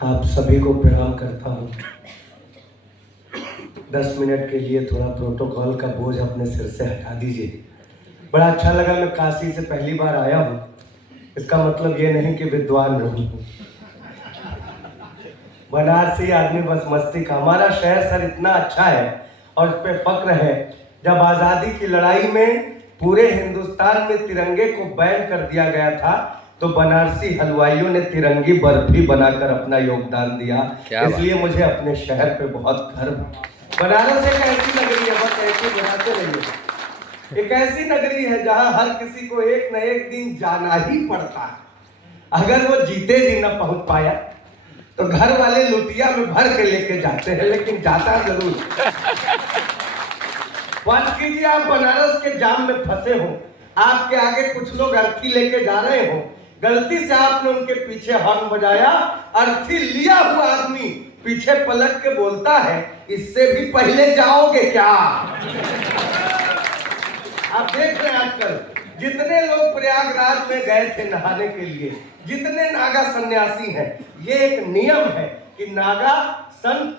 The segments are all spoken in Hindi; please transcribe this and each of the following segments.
आप सभी को प्रणाम करता हूँ। 10 मिनट के लिए थोड़ा प्रोटोकॉल का बोझ अपने सिर से हटा दीजिए। बड़ा अच्छा लगा, मैं काशी से पहली बार आया हूँ। इसका मतलब ये नहीं कि विद्वान नहीं हूँ। बनारसी आदमी बस मस्ती का। हमारा शहर सर इतना अच्छा है और इस पे फक्र है। जब आज़ादी की लड़ाई में पूरे हिंदुस्तान में तिरंगे को बैन कर दिया गया था तो बनारसी हलवाइयों ने तिरंगी बर्फी बनाकर अपना योगदान दिया। इसलिए मुझे अपने शहर पे बहुत गर्व। बनारस एक ऐसी नगरी है, बस ऐसे बनाते रहिए। एक ऐसी नगरी है जहां हर किसी को एक न एक दिन जाना ही पड़ता है। अगर वो जीते जी न पहुंच पाया तो घर वाले लुटिया में भर के लेके जाते हैं, लेकिन जाता जरूर। बात कीजिए, आप बनारस के जाम में फंसे हो, आपके आगे कुछ लोग अर्थी लेके जा रहे हो, गलती से आपने उनके पीछे हॉर्न बजाया, अर्थी लिया हुआ आदमी पीछे पलट के बोलता है, इससे भी पहले जाओगे क्या? आप देख रहे हैं आजकल जितने लोग प्रयागराज में गए थे नहाने के लिए, जितने नागा सन्यासी हैं, ये एक नियम है कि नागा संत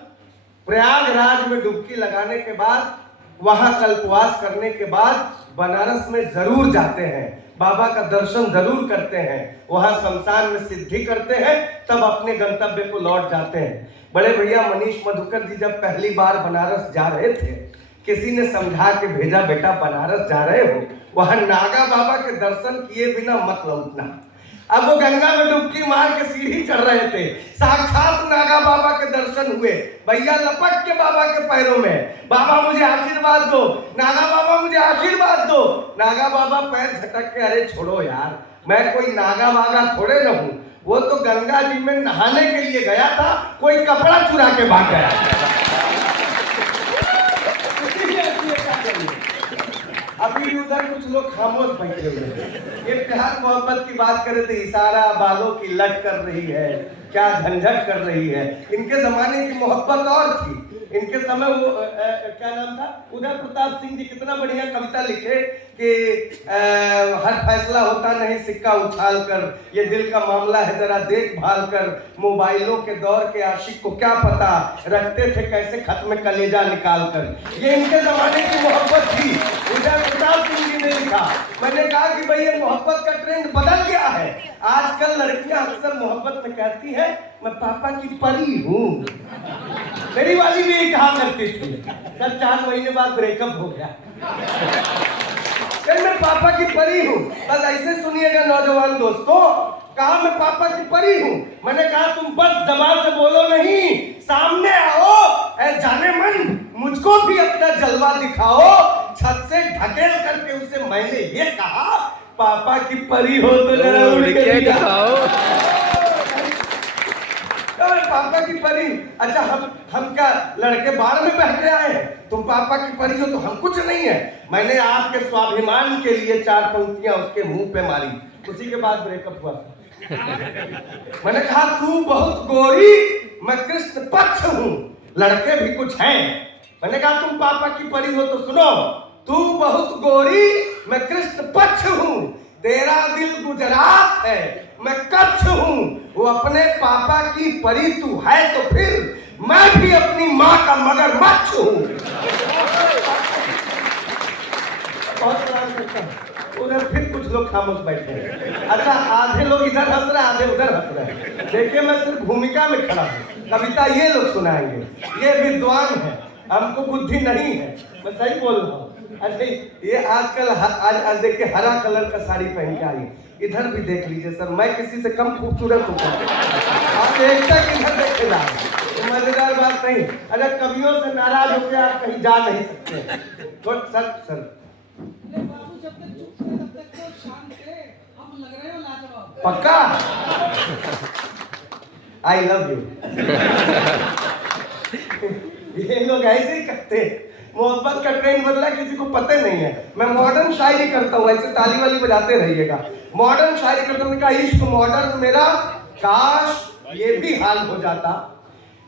प्रयागराज में डुबकी लगाने के बाद, वहां कल्पवास करने के बाद बनारस में जरूर जाते हैं, बाबा का दर्शन जरूर करते हैं, वहां शमशान में सिद्धि करते हैं, तब अपने गंतव्य को लौट जाते हैं। बड़े भैया मनीष मधुकर जी जब पहली बार बनारस जा रहे थे, किसी ने समझा के भेजा, बेटा बनारस जा रहे हो, वहां नागा बाबा के दर्शन किए बिना मत लौटना। अब वो गंगा में डुबकी मार के सीढ़ी चढ़ रहे थे, साक्षात नागा बाबा के दर्शन हुए। भैया लपक के बाबा के पैरों में, बाबा मुझे आशीर्वाद दो, नागा बाबा मुझे आशीर्वाद दो। नागा बाबा पैर झटक के, अरे छोड़ो यार, मैं कोई नागा वागा थोड़े न हूं, वो तो गंगा जी में नहाने के लिए गया था, कोई कपड़ा चुरा के भाग गया। अभी भी उधर कुछ लोग खामोश बैठे हुए हैं। ये प्यार मोहब्बत की बात कर रहे थे, इशारा बालों की लट कर रही है, क्या झंझट कर रही है। इनके जमाने की मोहब्बत और थी। इनके समय वो क्या नाम था, उदय प्रताप सिंह जी कितना बढ़िया कविता लिखे कि हर फैसला होता नहीं सिक्का उछाल कर, ये दिल का मामला है जरा देखभाल कर, मोबाइलों के दौर के आशिक को क्या पता, रखते थे कैसे खत में कलेजा निकाल कर। ये इनके जमाने की मोहब्बत थी, उदय प्रताप सिंह जी ने लिखा। मैंने कहा कि भाई ये मोहब्बत का ट्रेंड बदल गया है। आजकल लड़कियां अक्सर मोहब्बत में कहती है, मैं पापा की परी हूँ। मेरी वाली भी यही कहा करती थी। सर 4 महीने बाद ब्रेकअप हो गया, मैं पापा की परी हूँ। बस ऐसे सुनिएगा नौजवान दोस्तों, कहा मैं पापा की परी हूँ। मैंने कहा तुम बस जबान से बोलो नहीं, सामने आओ, ऐ जाने मन मुझको भी अपना जलवा दिखाओ। छत से ढकेल करके उसे मैंने ये कहा, पापा की परी हो तो जरा उड़ के दिखाओ। पापा की परी, अच्छा हम क्या लड़के बाढ़ में बह के आए? तुम पापा की परी हो तो हम कुछ नहीं है। मैंने आपके स्वाभिमान के लिए 4 पंक्तियां उसके मुंह पे मारी, उसी के बाद ब्रेकअप हुआ। मैंने कहा तू बहुत गोरी, मैं कृष्ण पक्ष हूं, लड़के भी कुछ हैं। मैंने कहा तुम पापा की परी हो तो सुनो, तू बहुत गोरी, मैं कृष्ण पक्ष हूं, तेरा दिल गुजरात है, मैं कच्छ हूं, वो अपने पापा की परी तू है तो फिर मैं भी अपनी माँ का मगरमच्छ हूं। बहुत सलाम करता हूं। उधर फिर कुछ लोग खामोश बैठे हैं। अच्छा, आधे लोग इधर हंस रहे हैं, आधे उधर हंस रहे हैं। देखिए मैं सिर्फ भूमिका में खड़ा हूं, कविता ये लोग सुनाएंगे, ये विद्वान है, हमको बुद्धि नहीं है। मैं सही बोल रहा हूँ। अच्छा, ये आजकल आज देखिए हरा कलर का साड़ी पहन के आई, इधर भी देख लीजिए सर, मैं किसी से कम खूबसूरत हूँ। आप एक तक इधर देखे जा रहे, मजेदार बात नहीं। अगर कवियों से नाराज होकर आप कहीं जा नहीं सकते। तो सर पक्का आई लव यू। ये लोग ऐसे ही करते हैं। मोहब्बत का ट्रेंड बदला, किसी को पता नहीं है। मैं मॉडर्न शायरी करता हूँ, ऐसे ताली वाली बजाते रहिएगा। मॉडर्न शायरी करता हूँ, इश्क मॉडर्न मेरा, काश ये भी हाल हो जाता।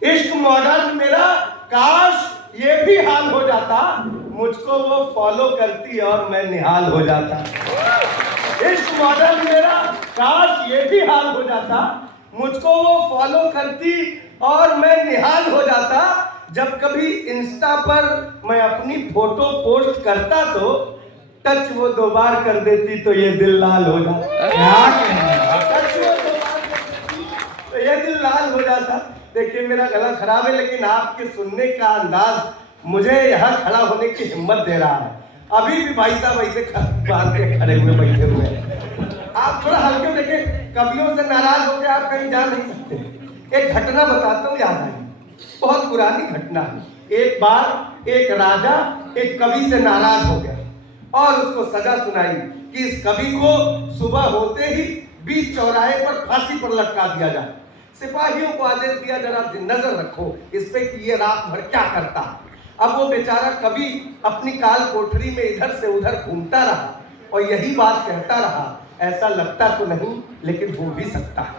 इश्क मॉडर्न मेरा, काश ये भी हाल हो जाता। मुझको वो फॉलो करती और मैं निहाल हो जाता। इश्क मॉडर्न मेरा, काश ये भी हाल हो जाता। मुझको वो फॉलो करती और मैं निहाल हो जाता। जब कभी इंस्टा पर मैं अपनी फोटो पोस्ट करता तो टच वो 2 बार कर देती तो ये दिल लाल हो जाता। टच वो 2 बार कर देती तो ये दिल लाल हो जाता। देखिए मेरा गला खराब है, लेकिन आपके सुनने का अंदाज मुझे यहाँ खड़ा होने की हिम्मत दे रहा है। अभी भी भाई साहब ऐसे बांध के खड़े हुए बैठे हुए हैं। आप थोड़ा हल्के देखें, कवियों से नाराज होकर आप कहीं जा नहीं सकते। एक घटना बताता हूँ, याद आई, बहुत पुरानी घटना है। एक बार एक राजा एक कवि से नाराज हो गया और उसको सजा सुनाई कि इस कवि को सुबह होते ही बीच चौराहे पर फांसी पर लटका दिया जाए। सिपाहियों को आदेश दिया, जरा नजर रखो इस पे कि ये रात भर क्या करता। अब वो बेचारा कवि अपनी काल कोठरी में इधर से उधर घूमता रहा और यही बात कहता रहा, ऐसा लगता तो नहीं लेकिन हो भी सकता है,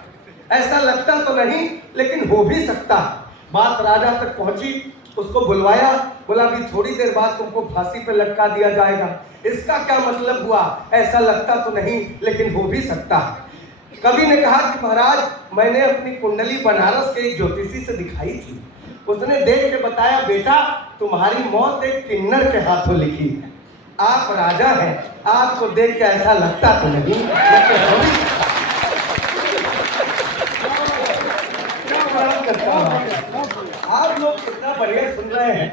ऐसा लगता तो नहीं लेकिन हो भी सकता है। बात राजा तक पहुंची, उसको बुलवाया, बोला अभी थोड़ी देर बाद तुमको फांसी पे लटका दिया जाएगा। इसका क्या मतलब हुआ, ऐसा लगता तो नहीं लेकिन हो भी सकता है। कवि ने कहा कि महाराज मैंने अपनी कुंडली बनारस के एक ज्योतिषी से दिखाई थी, उसने देख के बताया बेटा तुम्हारी मौत एक किन्नर के हाथों लिखी है। आप राजा हैं, आपको देख के ऐसा लगता तो नहीं लेकिन हो भी आप लोग कितना बढ़िया सुन रहे हैं,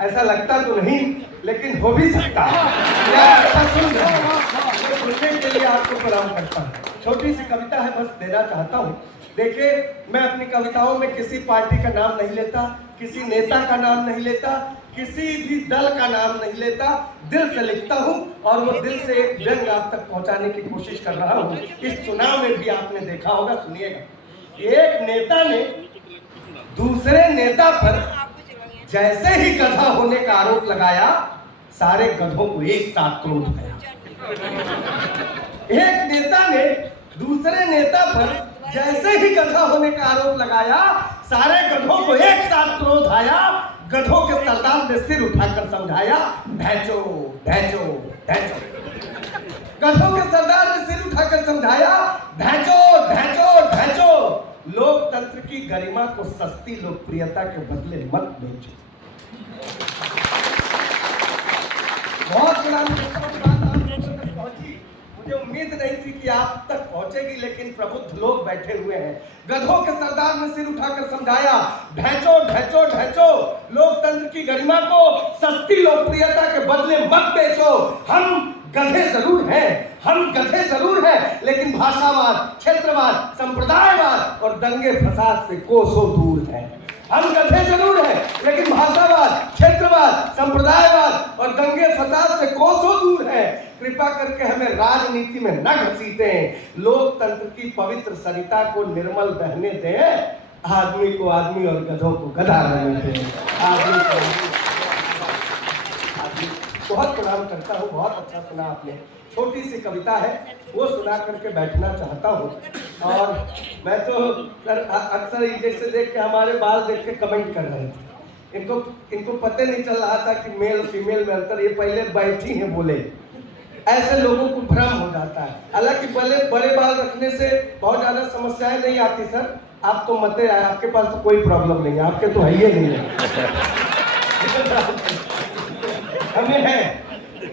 ऐसा लगता तो नहीं लेकिन हो भी सकता है। सुन रहे हैं, सुनने के लिए आपको प्रणाम करता हूँ। छोटी सी कविता है, बस देना चाहता हूँ। देखिए मैं अपनी कविताओं में किसी पार्टी का नाम नहीं लेता, किसी नेता का नाम नहीं लेता, किसी भी दल का नाम नहीं लेता, दिल से लिखता हूँ और वो दिल से एक व्यंग आप तक पहुंचाने की कोशिश कर रहा हूँ। इस चुनाव में भी आपने देखा होगा, सुनिएगा। एक नेता ने दूसरे नेता पर जैसे ही गधा होने का आरोप लगाया, सारे गधों को एक साथ क्रोध आया। एक नेता ने दूसरे नेता पर जैसे ही गधा होने का आरोप लगाया, सारे गधों को एक साथ क्रोध आया। गधों के सरदार ने सिर उठाकर समझाया, भैंचो भैंचो भैंचो। गधों के सरदार ने सिर उठाकर समझाया, भैंचो भैंचो भैंचो। लोकतंत्र की गरिमा को सस्ती लोकप्रियता के बदले मत बेचो। बहुत मुझे उम्मीद नहीं थी कि आप तक पहुंचेगी, लेकिन प्रबुद्ध लोग बैठे हुए हैं। गधों के सरदार ने सिर उठाकर समझाया, ढैंचो ढैंचो ढैंचो। लोकतंत्र की गरिमा को सस्ती लोकप्रियता के बदले मत बेचो। हम गधे जरूर हैं, हम गधे जरूर हैं, लेकिन भाषावाद, क्षेत्रवाद, संप्रदायवाद और दंगे फसाद से कोसों दूर हैं। हम गधे जरूर हैं, लेकिन भाषावाद, क्षेत्रवाद, संप्रदायवाद और दंगे फसाद से कोसों दूर हैं। कृपा करके हमें राजनीति में न घसीटें। लोकतंत्र की पवित्र सरिता को निर्मल बहने दें। आदमी को आदमी और गधों को गधा रहने दें। आदमी को आदमी। बहुत प्रणाम करता हूँ, बहुत अच्छा सुना आपने। छोटी सी कविता है, वो सुना करके बैठना चाहता हूँ। और मैं तो अक्सर जैसे देख के हमारे बाल देख के कमेंट कर रहे थे, इनको पता नहीं चल रहा था कि मेल फीमेल में अंतर। ये पहले बैठी हैं बोले, ऐसे लोगों को भ्रम हो जाता है। हालांकि बड़े बाल रखने से बहुत ज्यादा समस्याएं नहीं आती सर, आप तो मत आए, आपके पास तो कोई प्रॉब्लम नहीं है, आपके तो है ही नहीं है। हमें है,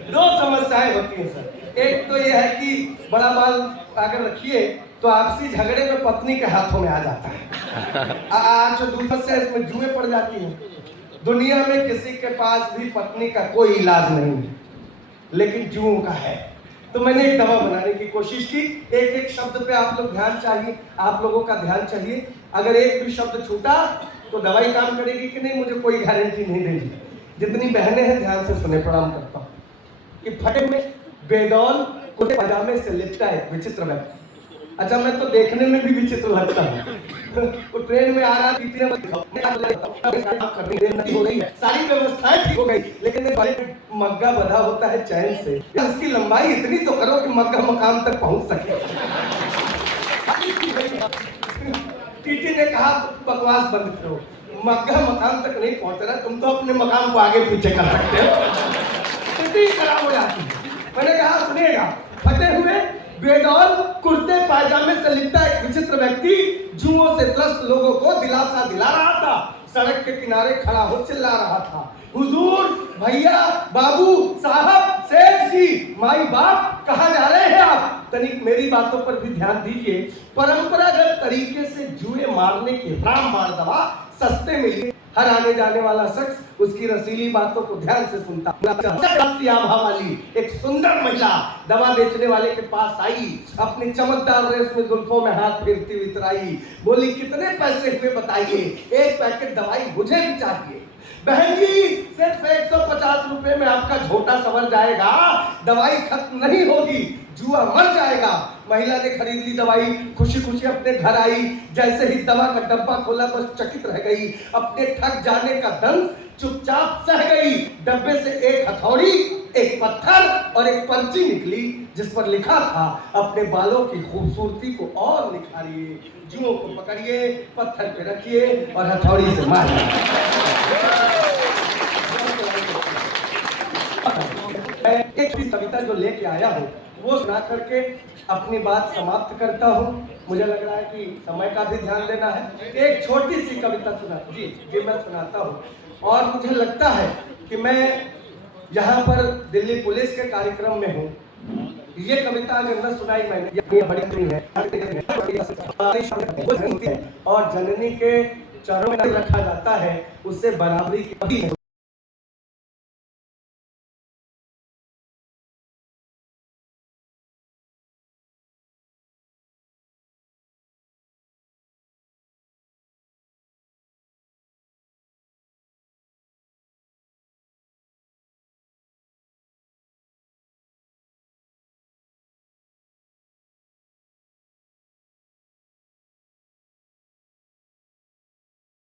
2 समस्याएं होती हैं सर। एक तो ये है कि बड़ा बाल अगर रखिए तो आपसी झगड़े में पत्नी के हाथों में आ जाता है। आज दूसरा से इसमें जुए पड़ जाती हैं। दुनिया में किसी के पास भी पत्नी का कोई इलाज नहीं है, लेकिन जुओं का है। तो मैंने एक दवा बनाने की कोशिश की। एक एक शब्द पे आप लोग ध्यान चाहिए, आप लोगों का ध्यान चाहिए। अगर एक भी शब्द छूटा तो दवाई काम करेगी कि नहीं, मुझे कोई गारंटी नहीं देगी। जितनी बहनें हैं ध्यान से सुने, प्रणाम करता हूँ। कि फटे में बेडौल कुर्ते पजामे से लिपटा एक विचित्र व्यक्ति। अच्छा, मैं तो देखने में भी विचित्र लगता हूँ। वो ट्रेन में आ रहा, सारी व्यवस्थाएं ठीक हो गई, लेकिन मग्गा बंधा होता है चैन से। उसकी लंबाई इतनी तो करो कि मग्गा मकाम तक पहुंच सके। टीटी ने कहा बकवास बंद करो, मग्गा मकाम तक नहीं पहुंच रहा, तुम तो अपने मकाम को आगे पीछे कर सकते हो। स्थिति खराब हो जाती है। मैंने कहा सुनिएगा, फटे हुए बेडौल कुर्ते पायजामे से लिपटा एक विचित्र व्यक्ति जुओं से त्रस्त लोगों को दिलासा दिला रहा था। सड़क के किनारे खड़ा हो चिल्ला रहा था, हुजूर, भैया, बाबू, साहब, सेठ जी, माई बाप, कहाँ जा रहे हैं आप? तनिक मेरी बातों पर भी ध्यान दीजिए। परंपरागत तरीके से जुए मारने की रामबाण दवा सस्ते मिली। हर आने जाने वाला शख्स उसकी रसीली बातों को ध्यान से सुनता। आभा वाली एक सुंदर महिला दवा बेचने वाले के पास आई, अपनी चमकदार रेशमी जुल्फों में हाथ फेरती हुई इतराई, बोली, कितने पैसे हुए बताइए, एक पैकेट दवाई मुझे भी चाहिए। बहन जी, सिर्फ 150 रुपए में आपका झोटा संवर जाएगा, दवाई खत्म नहीं होगी, जुआ मर जाएगा। महिला ने खरीद ली दवाई, खुशी खुशी अपने घर आई। जैसे ही दवा का डब्बा खोला बस चकित रह गई। अपने थक जाने का दंश चुपचाप सह गई। डब्बे से एक हथौड़ी, एक पत्थर और एक पर्ची निकली जिस पर लिखा था, अपने बालों की खूबसूरती को और निखारिए, जुओं को पकड़िए, पत्थर पे रखिए और हथौड़ी से मारिए। एक कविता जो लेके आया हूँ वो सुना करके अपनी बात समाप्त करता हूँ। मुझे लग रहा है कि समय का भी ध्यान देना है। एक छोटी सी कविता जी मैं सुनाता हूँ। और मुझे लगता है कि मैं यहाँ पर दिल्ली पुलिस के कार्यक्रम में हूँ। ये कविता अगर न सुनाई मैंने, ये बड़ी है और जननी के चरणों में रखा जाता है, उससे बराबरी की